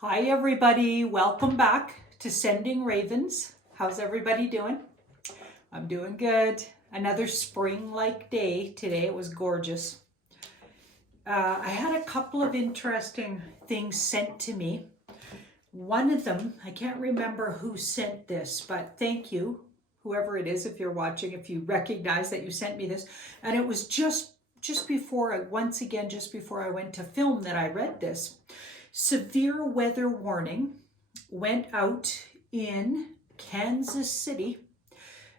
Hi everybody, welcome back to Sending Ravens. How's everybody doing? I'm doing good. Another spring-like day today. It was gorgeous. I had a couple of interesting things sent to me. One of them, I can't remember who sent this, but thank you, whoever it is, if you're watching, if you recognize that you sent me this. And it was just before I went to film that I read this. Severe weather warning went out in Kansas City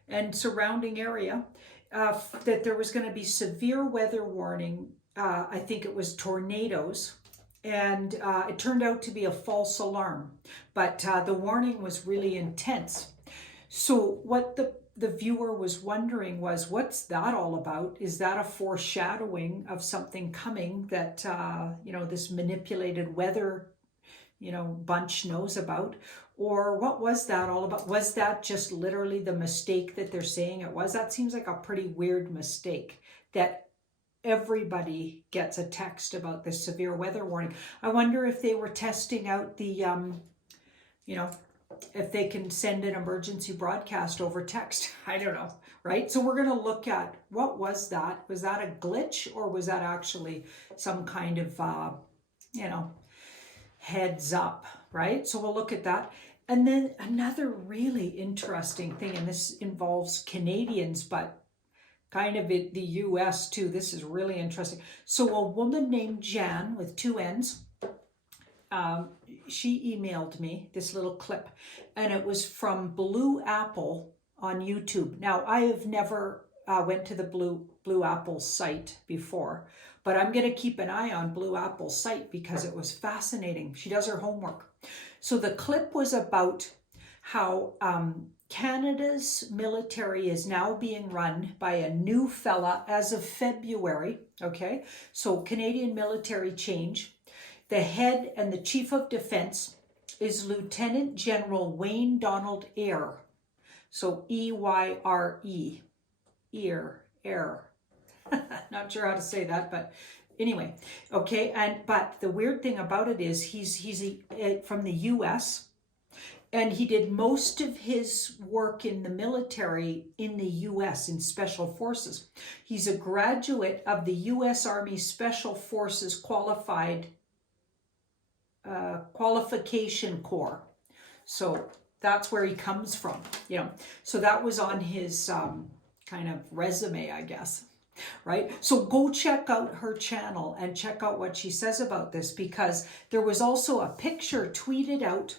and surrounding area, that there was going to be severe weather warning. I think it was tornadoes, and it turned out to be a false alarm, but the warning was really intense. So what the viewer was wondering was, what's that all about? Is that a foreshadowing of something coming that, this manipulated weather, bunch knows about? Or what was that all about? Was that just literally the mistake that they're saying it was? That seems like a pretty weird mistake, that everybody gets a text about this severe weather warning. I wonder if they were testing out the, if they can send an emergency broadcast over text. I don't know, right? So we're going to look at, what was that? Was that a glitch, or was that actually some kind of, heads up, right? So we'll look at that. And then another really interesting thing, and this involves Canadians, but kind of the US too. This is really interesting. So a woman named Jan with two N's, she emailed me this little clip, and it was from Blue Apple on YouTube. Now, I have never went to the Blue Apple site before, but I'm going to keep an eye on Blue Apple's site because it was fascinating. She does her homework. So the clip was about how Canada's military is now being run by a new fella as of February. Okay, so Canadian military change. The head and the chief of defense is Lieutenant General Wayne Donald Eyre. So E-Y-R-E. Eyre. Not sure how to say that, but anyway. Okay, but the weird thing about it is he's from the US, and he did most of his work in the military in the US in Special Forces. He's a graduate of the US Army Special Forces qualification corps. So that's where he comes from, So that was on his kind of resume, I guess, right? So go check out her channel and check out what she says about this, because there was also a picture tweeted out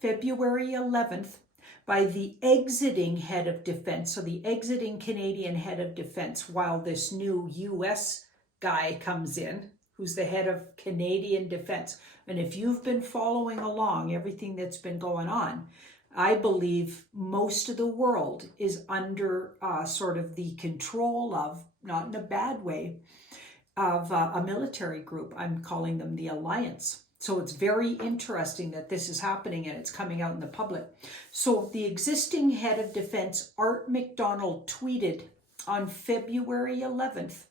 February 11th by the exiting head of defense, so the exiting Canadian head of defense, while this new US guy comes in, who's the head of Canadian defense. And if you've been following along everything that's been going on, I believe most of the world is under sort of the control of, not in a bad way, of a military group. I'm calling them the Alliance. So it's very interesting that this is happening and it's coming out in the public. So the existing head of defense, Art McDonald, tweeted on February 11th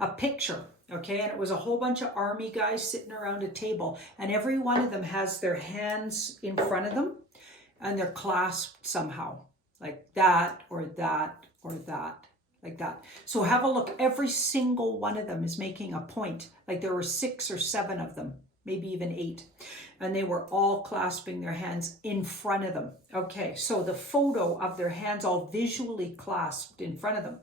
a picture, okay? And it was a whole bunch of army guys sitting around a table, and every one of them has their hands in front of them, and they're clasped somehow, like that, or that, or that, like that. So have a look. Every single one of them is making a point. Like there were 6 or 7 of them, maybe even 8. And they were all clasping their hands in front of them. Okay, so the photo of their hands all visually clasped in front of them.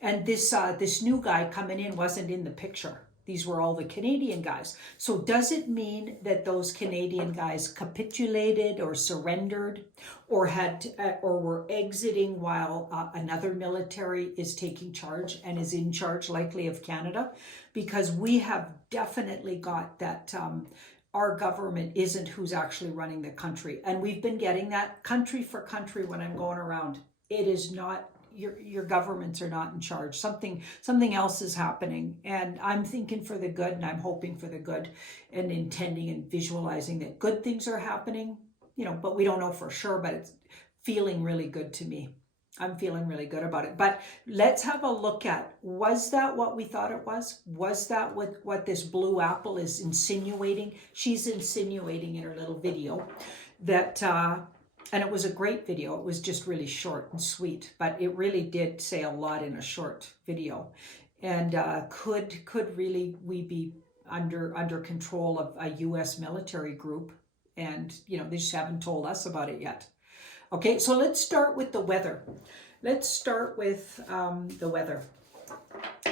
And this new guy coming in wasn't in the picture. These were all the Canadian guys. So does it mean that those Canadian guys capitulated or surrendered, or were exiting while another military is taking charge and is in charge likely of Canada? Because we have definitely got that our government isn't who's actually running the country. And we've been getting that country for country when I'm going around. It is not, your governments are not in charge. Something else is happening, and I'm thinking for the good, and I'm hoping for the good, and intending and visualizing that good things are happening, but we don't know for sure, but it's feeling really good to me. I'm feeling really good about it. But let's have a look at, was that what we thought it was? Was that what this blue apple is insinuating? She's insinuating in her little video that, and it was a great video. It was just really short and sweet, but it really did say a lot in a short video. And could really we be under control of a U.S. military group? And, you know, they just haven't told us about it yet. Okay, so let's start with the weather. Let's start with the weather.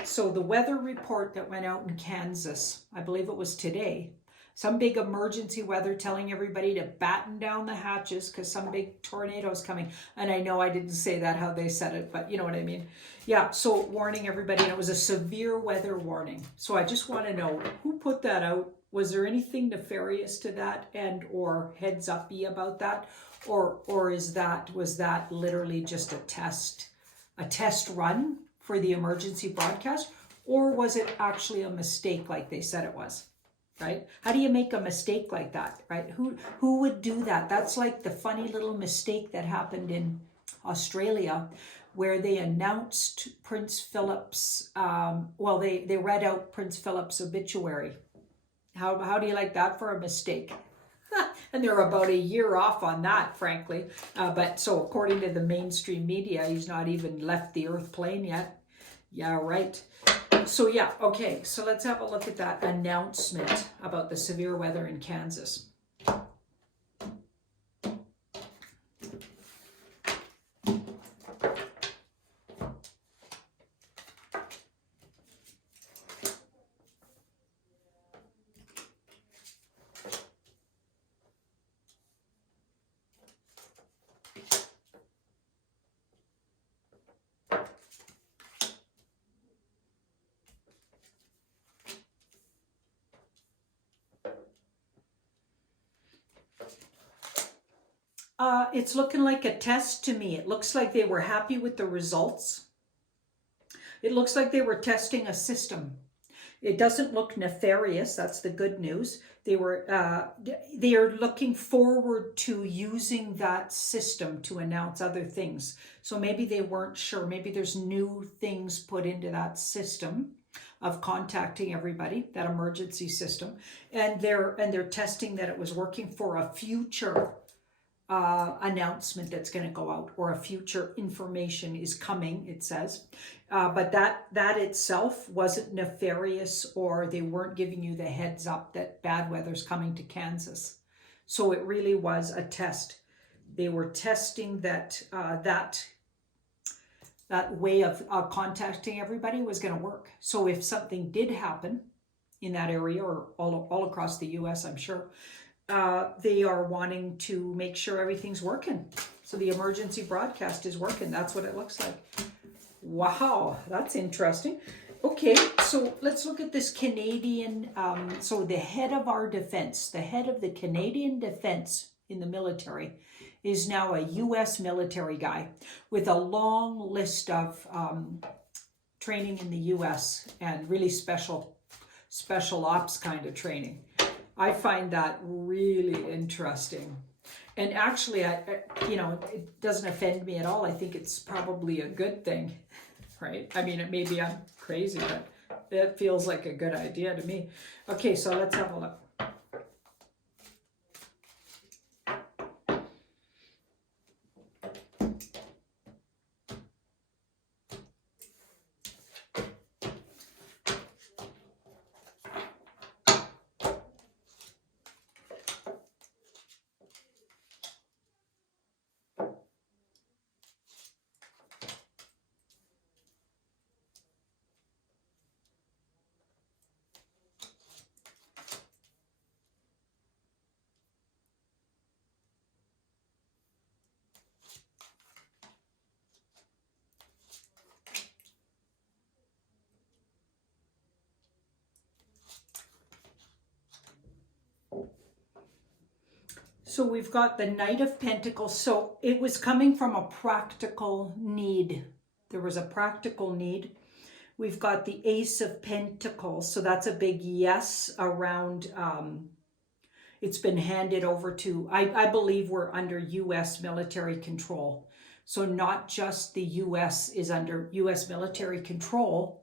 So the weather report that went out in Kansas, I believe it was today, some big emergency weather telling everybody to batten down the hatches because some big tornado is coming. And I know I didn't say that how they said it, but you know what I mean. Yeah, so warning everybody, and it was a severe weather warning. So I just want to know, who put that out? Was there anything nefarious to that and or heads up-y about that? Or was that literally just a test run for the emergency broadcast? Or was it actually a mistake like they said it was, right? How do you make a mistake like that, right? Who would do that? That's like the funny little mistake that happened in Australia where they announced Prince Philip's, they read out Prince Philip's obituary. How do you like that for a mistake? And they're about a year off on that, frankly. But so according to the mainstream media, he's not even left the earth plane yet. Yeah, right. So yeah, okay. So let's have a look at that announcement about the severe weather in Kansas. It's looking like a test to me. It looks like they were happy with the results. It looks like they were testing a system. It doesn't look nefarious. That's the good news. They are looking forward to using that system to announce other things. So maybe they weren't sure. Maybe there's new things put into that system of contacting everybody, that emergency system, and they're testing that it was working for a future announcement that's going to go out, or a future information is coming, it says. But that itself wasn't nefarious, or they weren't giving you the heads up that bad weather's coming to Kansas. So it really was a test. They were testing that that way of contacting everybody was going to work. So if something did happen in that area, or all across the U.S., I'm sure, they are wanting to make sure everything's working. So the emergency broadcast is working. That's what it looks like. Wow, that's interesting. Okay, so let's look at this Canadian, so the head of our defense, the head of the Canadian defense in the military is now a U.S. military guy with a long list of training in the U.S. and really special ops kind of training. I find that really interesting. And actually, it doesn't offend me at all. I think it's probably a good thing, right? I mean, maybe I'm crazy, but it feels like a good idea to me. Okay, so let's have a look. So we've got the Knight of Pentacles. So it was coming from a practical need. There was a practical need. We've got the Ace of Pentacles. So that's a big yes around, it's been handed over to, I believe we're under U.S. military control. So not just the US is under US military control,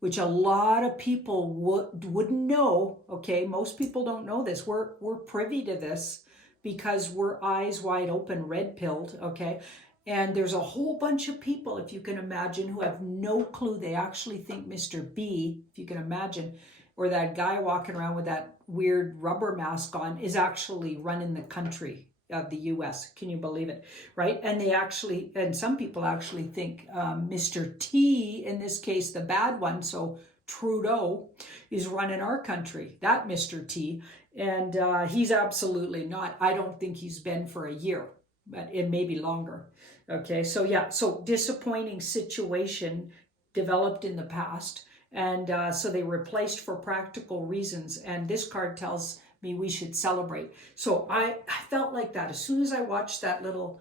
which a lot of people wouldn't know, okay? Most people don't know this. We're privy to this because we're eyes wide open, red-pilled, okay? And there's a whole bunch of people, if you can imagine, who have no clue. They actually think Mr. B, if you can imagine, or that guy walking around with that weird rubber mask on is actually running the country of the US. Can you believe it? Right? And they actually, and some people actually think Mr. T, in this case, the bad one, so Trudeau, is running our country, that Mr. T. And he's absolutely not. I don't think he's been for a year, but it may be longer. Okay, so yeah, so disappointing situation developed in the past. And so they replaced for practical reasons. And this card tells me we should celebrate. So I felt like that. As soon as I watched that little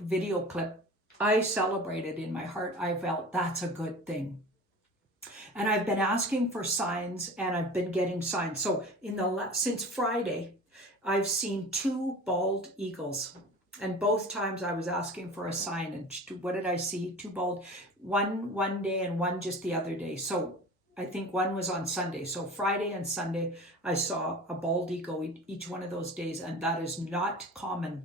video clip, I celebrated in my heart. I felt that's a good thing. And I've been asking for signs, and I've been getting signs. So since Friday, I've seen 2 bald eagles. And both times I was asking for a sign. And what did I see? 2 bald, one day and one just the other day. So I think one was on Sunday. So Friday and Sunday, I saw a bald eagle each one of those days. And that is not common.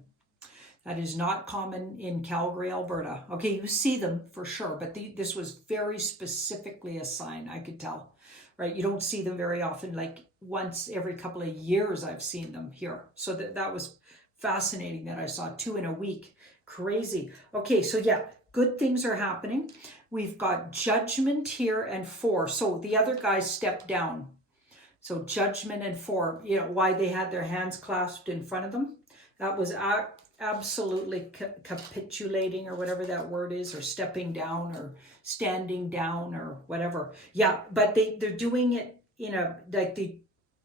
That is not common in Calgary, Alberta. Okay, you see them for sure. But this was very specifically a sign, I could tell. Right? You don't see them very often. Like once every couple of years I've seen them here. So that was fascinating that I saw 2 in a week. Crazy. Okay, so yeah, good things are happening. We've got Judgment here and 4. So the other guys stepped down. So Judgment and 4, you know, why they had their hands clasped in front of them. That was absolutely capitulating, or whatever that word is, or stepping down or standing down or whatever. Yeah, but they're doing it in a, like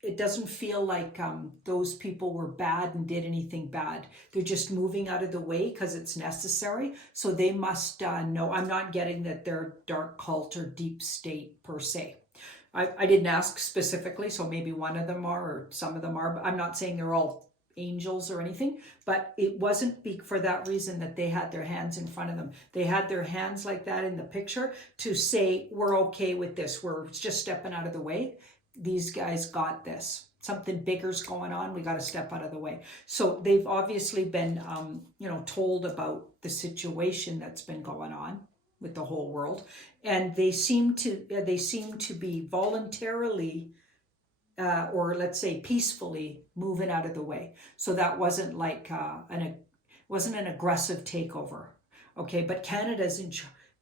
it doesn't feel like those people were bad and did anything bad. They're just moving out of the way because it's necessary. So they must know. I'm not getting that they're dark cult or deep state per se. I didn't ask specifically, so maybe one of them are or some of them are. But I'm not saying they're all angels or anything, but it wasn't for that reason that they had their hands in front of them. They had their hands like that in the picture to say, we're okay with this. We're just stepping out of the way. These guys got this. Something bigger's going on. We got to step out of the way. So they've obviously been, told about the situation that's been going on with the whole world, and they seem to be voluntarily, or let's say peacefully, moving out of the way. So that wasn't like wasn't an aggressive takeover. Okay, but Canada's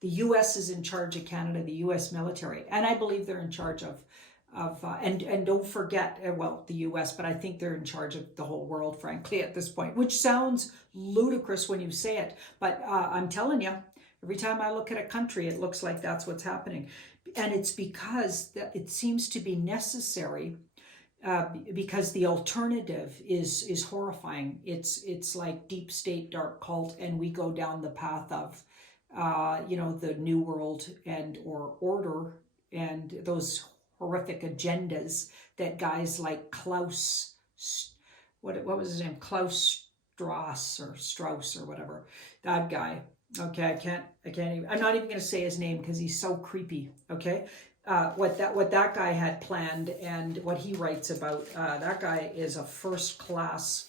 the U.S. is in charge of Canada, the U.S. military, and I believe they're in charge of and don't forget, the U.S., but I think they're in charge of the whole world, frankly, at this point, which sounds ludicrous when you say it. But I'm telling you, every time I look at a country, it looks like that's what's happening. And it's because it seems to be necessary, because the alternative is horrifying. It's like deep state, dark cult, and we go down the path of, the New World or order and those horrific agendas that guys like Klaus, what was his name? Klaus Strauss or whatever, that guy. Okay, I can't even, I'm not even going to say his name because he's so creepy. Okay, what that guy had planned and what he writes about, that guy is a first class,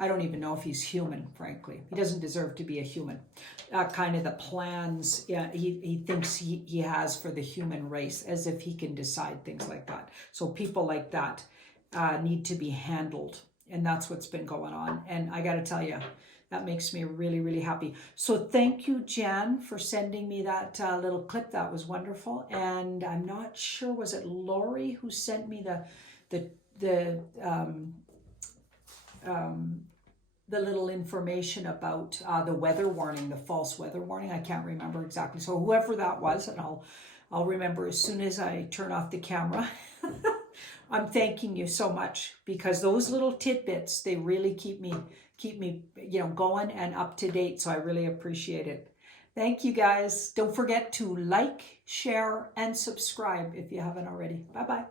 I don't even know if he's human, frankly. He doesn't deserve to be a human. Kind of the plans he thinks he has for the human race, as if he can decide things like that. So people like that need to be handled. And that's what's been going on. And I got to tell you, that makes me really, really happy. So thank you, Jan, for sending me that little clip. That was wonderful. And I'm not sure, was it Lori who sent me the little information about the weather warning, the false weather warning? I can't remember exactly. So whoever that was, and I'll remember as soon as I turn off the camera. I'm thanking you so much, because those little tidbits, they really keep me going and up to date. So I really appreciate it. Thank you, guys. Don't forget to like, share, and subscribe if you haven't already. Bye-bye.